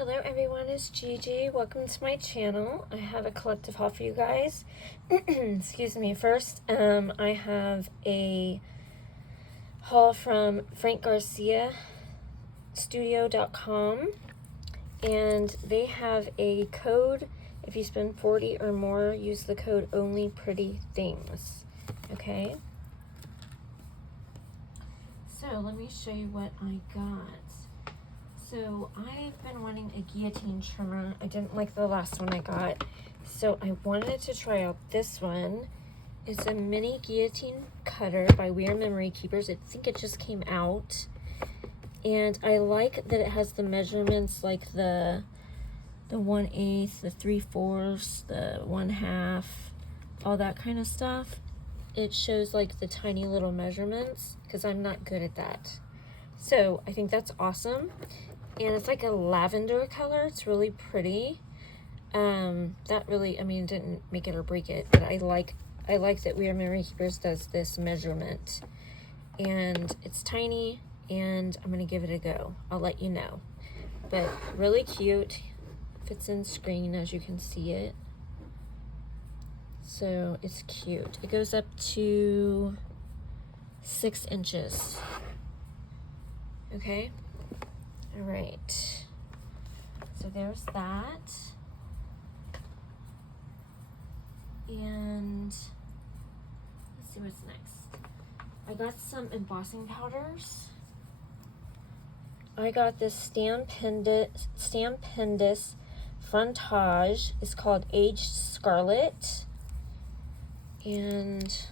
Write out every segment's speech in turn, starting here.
Hello everyone, it's Gigi. Welcome to my channel. I have a collective haul for you guys. Excuse me. First, I have a haul from Garcia Studio.com, and they have a code. If you spend 40 or more, use the code Only Pretty Things. Okay. So let me show you what I got. So I've been wanting a guillotine trimmer. I didn't like the last one I got, so I wanted to try out this one. It's a mini guillotine cutter by Weird Memory Keepers. I think it just came out, and I like that it has the measurements like the 1/8, the 3/4, the 1/2, all that kind of stuff. It shows like the tiny little measurements because I'm not good at that. So I think that's awesome. And it's like a lavender color. It's really pretty. That really, I mean, didn't make it or break it, but I like that Weird Memory Keepers does this measurement. And it's tiny, and I'm gonna give it a go. I'll let you know. But really cute. Fits in screen, as you can see it. So it's cute. It goes up to 6 inches. Okay. All right, so there's that, and let's see what's next. I got some embossing powders. I got this Stampendous Frontage. It's called Aged Scarlet, and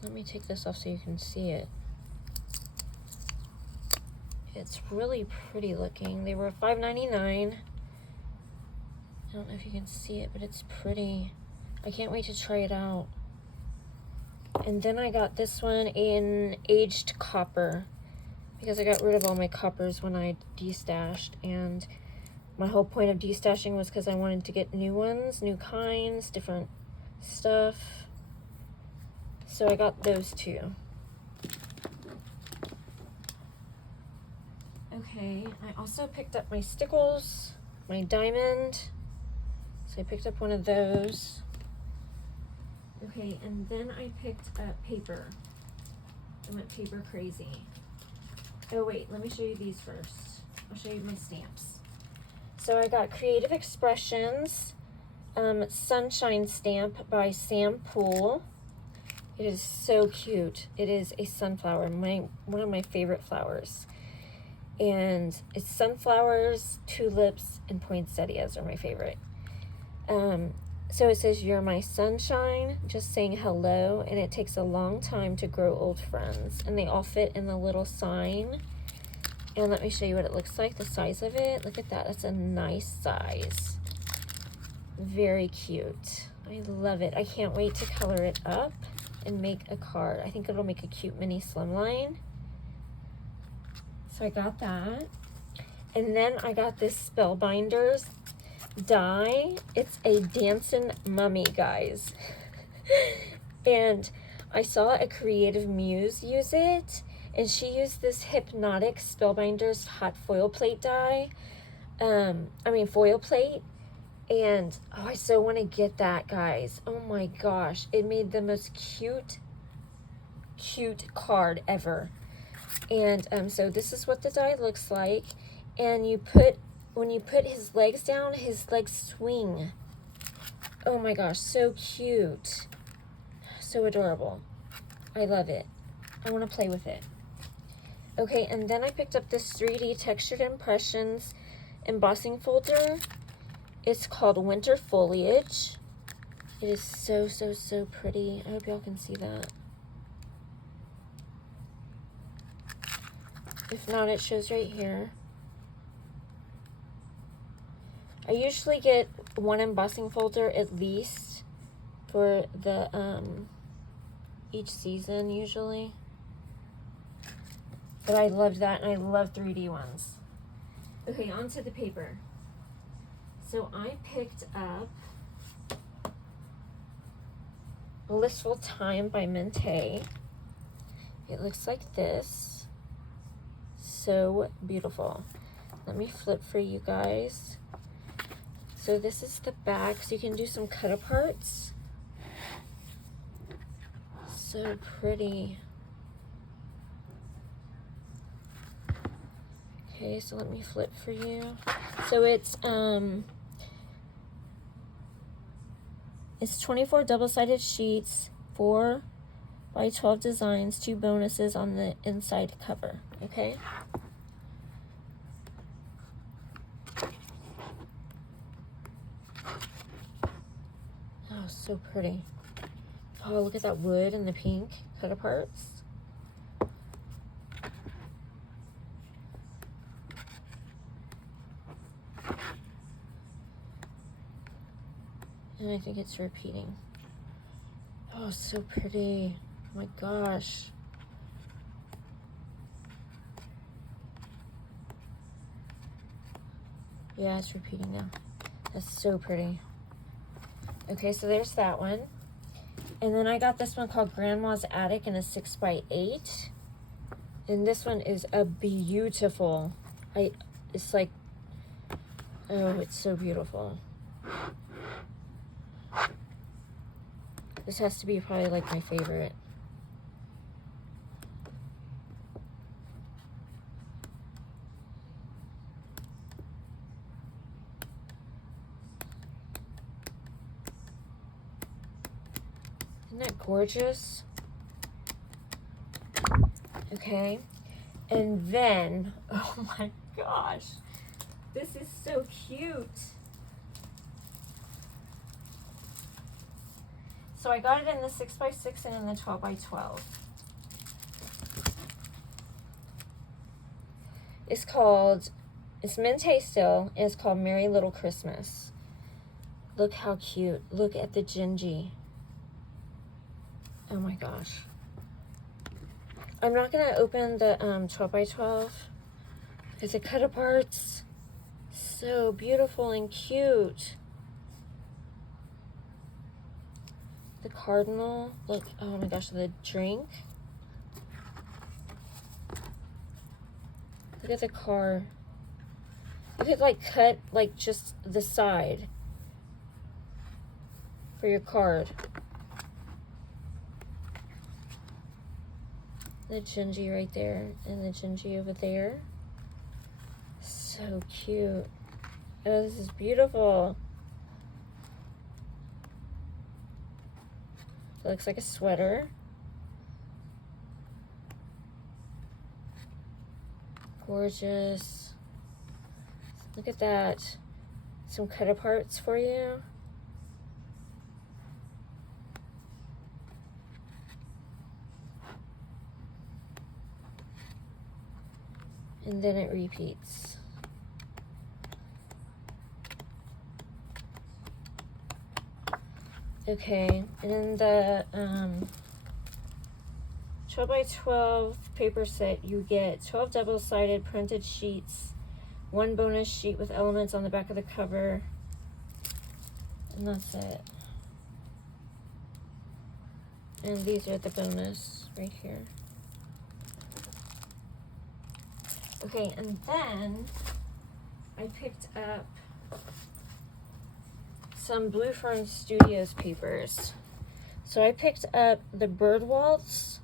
let me take this off so you can see it. It's really pretty looking. They were $5.99. I don't know if you can see it, but it's pretty. I can't wait to try it out. And then I got this one in Aged Copper because I got rid of all my coppers when I destashed, and my whole point of destashing was because I wanted to get new ones, new kinds, different stuff. So I got those two. Okay, I also picked up my stickles, my diamond, so I picked up one of those. Okay, and then I picked up paper. I went paper crazy. Oh wait, let me show you these first. I'll show you my stamps. So I got Creative Expressions Sunshine Stamp by Sam Poole. It is so cute. It is a sunflower, one of my favorite flowers. And it's sunflowers, tulips, and poinsettias are my favorite. So it says, "You're my sunshine," just saying hello, and it takes a long time to grow old friends. And they all fit in the little sign. And let me show you what it looks like, the size of it. Look at that. That's a nice size. Very cute. I love it. I can't wait to color it up and make a card. I think it'll make a cute mini slimline. So I got that. And then I got this Spellbinders die. It's a dancing mummy, guys. And I saw a Creative Muse use it, and she used this Hypnotic Spellbinders hot foil plate die. Foil plate. And oh, I so want to get that, guys. Oh my gosh. It made the most cute card ever. And so this is what the die looks like. And when you put his legs down, his legs swing. Oh my gosh, so cute. So adorable. I love it. I want to play with it. Okay, and then I picked up this 3D Textured Impressions embossing folder. It's called Winter Foliage. It is so, so, so pretty. I hope y'all can see that. If not, it shows right here. I usually get one embossing folder at least for the each season usually. But I love that, and I love 3D ones. Okay, on to the paper. So I picked up Blissful Time by Mente. It looks like this. So beautiful. let me flip for you guys. So this is the back, so you can do some cut aparts. So pretty. Okay, so let me flip for you. So it's 24 double-sided sheets, 4 by 12 designs, 2 bonuses on the inside cover, okay? Oh, so pretty. Oh, look at that wood and the pink cut aparts. And I think it's repeating. Oh, so pretty. Oh my gosh. Yeah, it's repeating now. That's so pretty. Okay, so there's that one. And then I got this one called Grandma's Attic in a 6x8. And this one is a beautiful. It's like, oh, it's so beautiful. This has to be probably like my favorite. Isn't that gorgeous? Okay. And then, oh my gosh, this is so cute. So I got it in the 6x6 and in the 12x12. It's Mente still, and it's called Merry Little Christmas. Look how cute. Look at the Gigi. Oh my gosh. I'm not gonna open the 12x12 because the cut apart's so beautiful and cute. The cardinal, look, oh my gosh, the drink. Look at the car. You could like cut like just the side for your card. The Gigi right there and the Gigi over there. So cute. Oh, this is beautiful. It looks like a sweater. Gorgeous. Look at that. Some cut aparts for you. And then it repeats. Okay, and then the 12x12 paper set, you get 12 double-sided printed sheets, 1 bonus sheet with elements on the back of the cover, and that's it. And these are the bonus right here. Okay, and then I picked up some Blue Fern Studios papers. So I picked up the Bird Waltz,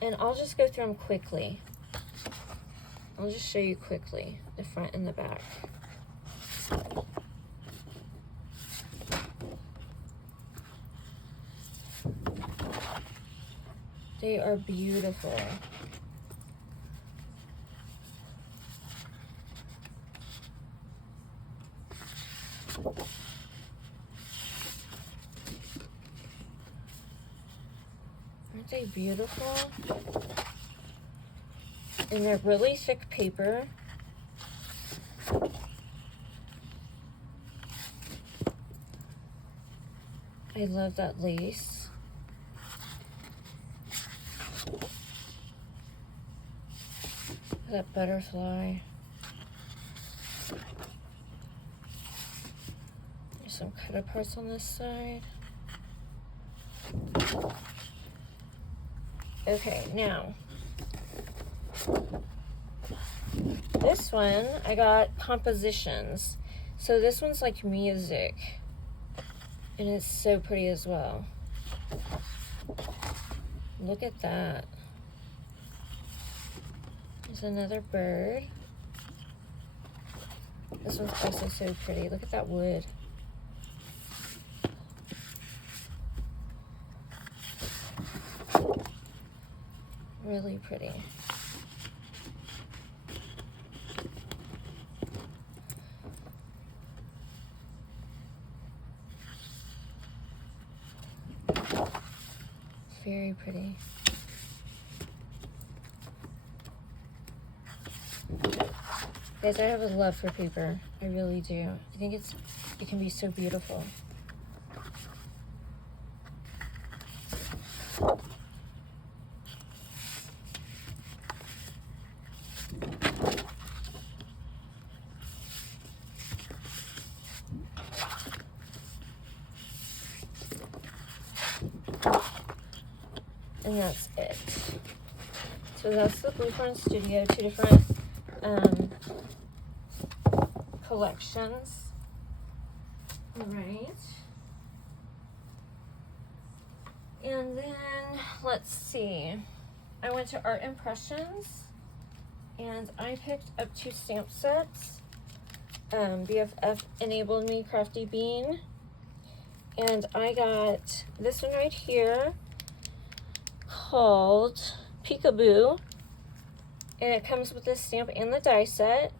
and I'll just go through them quickly. I'll just show you quickly the front and the back. They are beautiful. Aren't they beautiful? And they're really thick paper. I love that lace. That butterfly. There's some cut aparts on this side. Okay, now This one, I got compositions. So this one's like music. And it's so pretty as well. Look at that. There's another bird. This one's also so pretty. Look at that wood. Really pretty. Very pretty. Guys, I have a love for paper. I really do. I think it can be so beautiful. And that's it. So that's the Blueprint Studio, 2 different collections. All right. And then, let's see. I went to Art Impressions, and I picked up 2 stamp sets. BFF enabled me Crafty Bean. And I got this one right here, called Peekaboo, and it comes with the stamp and the die set.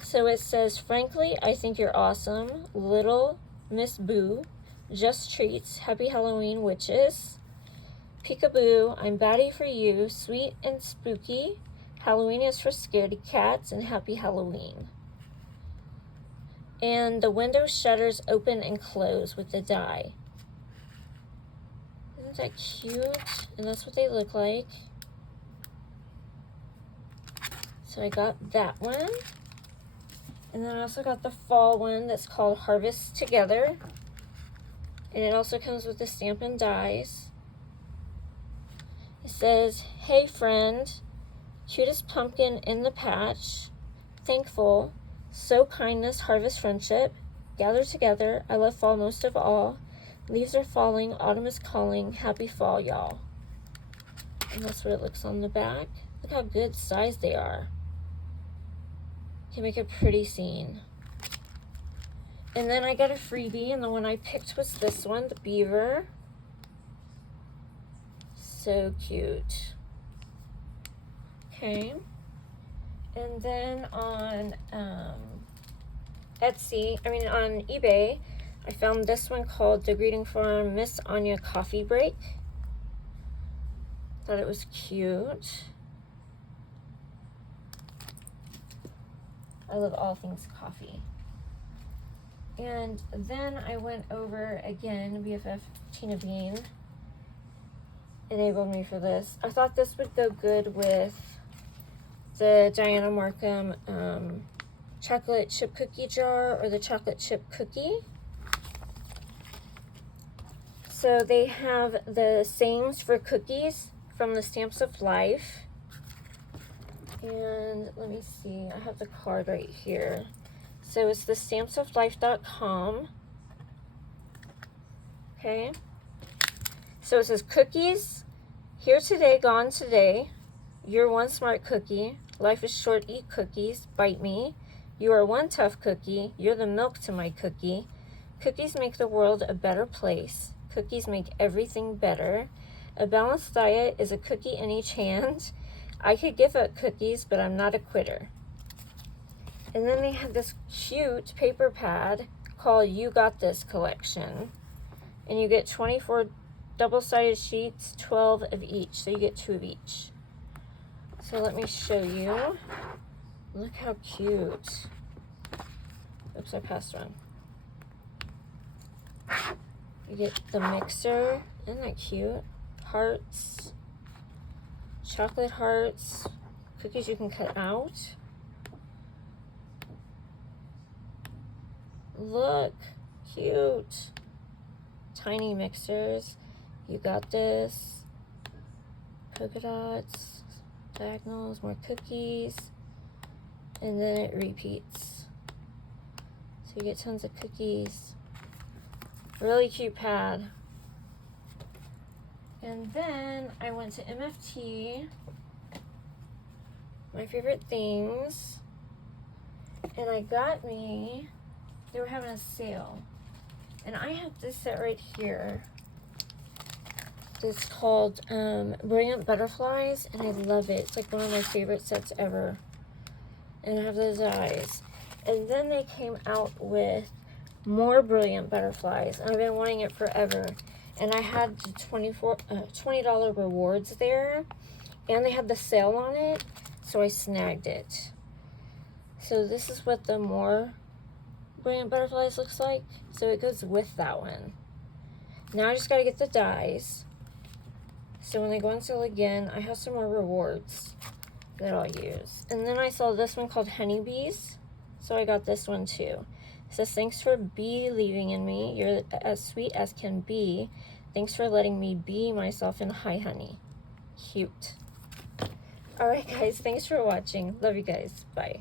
So it says, frankly, I think you're awesome, little Miss Boo, just treats, happy Halloween witches. Peekaboo, I'm batty for you, sweet and spooky, Halloween is for scaredy cats, and happy Halloween. And the window shutters open and close with the die. Isn't that cute? And that's what they look like. So I got that one. And then I also got the fall one that's called Harvest Together. And it also comes with the stamp and dies. It says, hey friend, cutest pumpkin in the patch, thankful, sow kindness, harvest friendship, gather together, I love fall most of all. Leaves are falling, autumn is calling, happy fall, y'all. And that's what it looks on the back. Look how good size they are. Can make a pretty scene. And then I got a freebie, and the one I picked was this one, the beaver. So cute. Okay. And then on on eBay, I found this one called The Greeting from Miss Anya Coffee Break. Thought it was cute. I love all things coffee. And then I went over again, BFF Tina Bean enabled me for this. I thought this would go good with the Diana Markham chocolate chip cookie jar or the chocolate chip cookie. So they have the sayings for cookies from the Stamps of Life. And let me see, I have the card right here. So it's the stampsoflife.com. Okay. So it says cookies, here today, gone today. You're one smart cookie. Life is short, eat cookies, bite me. You are one tough cookie. You're the milk to my cookie. Cookies make the world a better place. Cookies make everything better. A balanced diet is a cookie in each hand. I could give up cookies, but I'm not a quitter. And then they have this cute paper pad called You Got This collection. And you get 24 double-sided sheets, 12 of each. So you get 2 of each. So let me show you. Look how cute. Oops, I passed one. You get the mixer. Isn't that cute? Hearts. Chocolate hearts. Cookies you can cut out. Look, cute. Tiny mixers. You got this. Polka dots. Diagonals. More cookies. and then it repeats. So you get tons of cookies. Really cute pad. And then I went to MFT, my favorite things, and I got me, they were having a sale, and I have this set right here. It's called Brilliant Butterflies, and I love it. It's like one of my favorite sets ever. And I have those eyes. And then they came out with more Brilliant Butterflies, and I've been wanting it forever. And I had the $20 rewards there, and they had the sale on it, so I snagged it. So this is what the more Brilliant Butterflies looks like. So it goes with that one. Now I just gotta get the dies. So when they go on sale again, I have some more rewards that I'll use. And then I saw this one called Honeybees, so I got this one too. It says, thanks for believing in me. You're as sweet as can be. Thanks for letting me be myself, and hi, honey. Cute. Alright, guys. Thanks for watching. Love you guys. Bye.